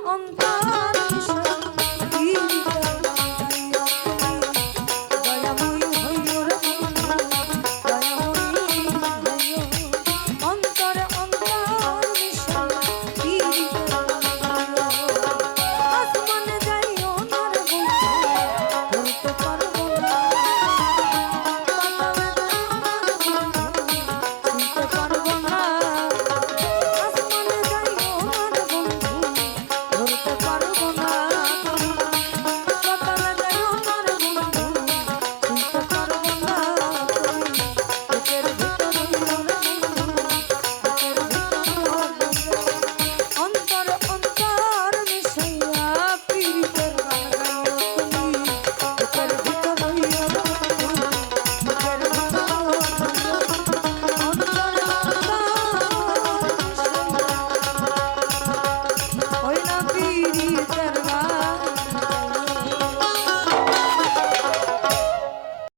on the